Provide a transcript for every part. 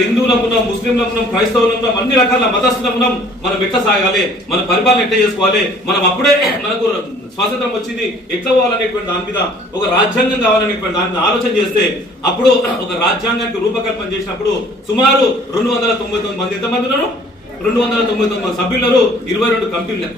హిందువులం ఉన్నాం, ముస్లింలం ఉన్నాం, క్రైస్తవులం ఉన్నాం, అన్ని రకాల మతస్థులం ఉన్నాం. మనం ఎట్లా సాగాలి, మన పరిపాలన ఎట్లా చేసుకోవాలి, మనం అప్పుడే మనకు స్వాతంత్రం వచ్చింది ఎట్లా పోవాలనేటువంటి దాని మీద ఒక రాజ్యాంగం కావాలనేటువంటి దాని మీద ఆలోచన చేస్తే అప్పుడు ఒక రాజ్యాంగానికి రూపకల్పన చేసినప్పుడు సుమారు 299 మంది, ఎంతమంది ఉన్నారు? 299 మంది సభ్యులు, 22 కమిటీలు.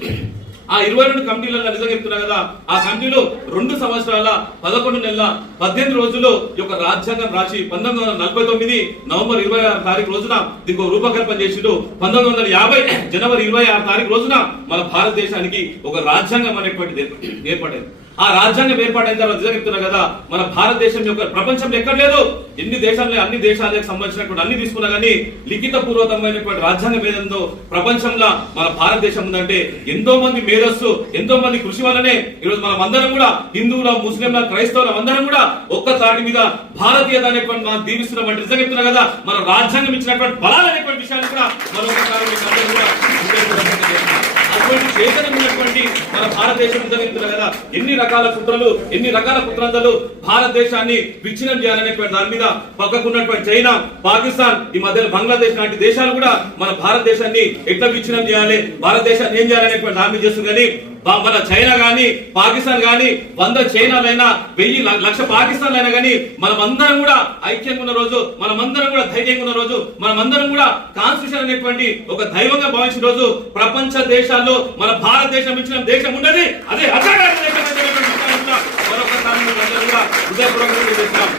ఆ 22 కమిటీలలో నిజంగా చెప్తున్నా కదా, ఆ కమిటీలో 2 సంవత్సరాల 11 నెలల 18 రోజుల్లో ఈ యొక్క రాజ్యాంగం రాసి 1949 నవంబర్ 26 తారీఖు రోజున దీనికి రూపకల్పన చేసిండు. 1950 జనవరి 26 తారీఖు రోజున మన భారతదేశానికి ఒక రాజ్యాంగం అనేటువంటిది ఏర్పడింది. ఆ రాజ్యాంగం ఏర్పాటైన తర్వాత నిజంగా చెప్తున్నా కదా, మన భారతదేశం యొక్క ప్రపంచంలో ఎక్కడ లేదు. ఎన్ని దేశాల్లో అన్ని దేశాలకు సంబంధించినటువంటి అన్ని తీసుకున్నా కానీ లిఖిత పూర్వకమైనటువంటి రాజ్యాంగం ఏదందో ప్రపంచంలో మన భారతదేశం ఉందంటే ఎంతో మంది మేధస్సు, ఎంతో మంది కృషి వల్లనే ఈరోజు మనం అందరం కూడా హిందువుల, ముస్లింల, క్రైస్తవుల అందరం కూడా ఒక్క తాటి మీద భారతీయత అనేటువంటి మనం దీవిస్తున్నాం. అంటే నిజంగా చెప్తున్నా కదా, మన రాజ్యాంగం ఇచ్చినటువంటి బలాలు అనేటువంటి విషయాన్ని కూడా మరొకసారి అటువంటి చేతనమైనటువంటి మన భారతదేశం జరుగుతున్నా కదా, ఎన్ని రకాల కుట్రలు, ఎన్ని రకాల కుట్రందలు భారతదేశాన్ని విచ్ఛిన్నం చేయాలనేటువంటి దాని మీద పక్కకున్నటువంటి చైనా, పాకిస్తాన్, ఈ మధ్యలో బంగ్లాదేశ్ లాంటి దేశాలు కూడా మన భారతదేశాన్ని ఎట్లా విచ్ఛిన్నం చేయాలి, భారతదేశాన్ని ఏం చేయాలనేటువంటి దాని మీద చేస్తుంది. కానీ మన చైనా గాని పాకిస్తాన్ గాని 100 చైనాలైనా 1000 లక్ష పాకిస్తాన్ అయినా కానీ మనమందరం కూడా ఐక్యంగా ఉన్న రోజు, మనమందరం కూడా ధైర్యంగా ఉన్న రోజు, మనమందరం కూడా కాన్స్టిట్యూషన్ అనేటువంటి ఒక దైవంగా భావించిన రోజు ప్రపంచ దేశాల్లో మన భారతదేశం ఇచ్చిన దేశం ఉండదు. అదే అసాధారణ దేశం. మరొకసారి హృదయపూర్వకంగా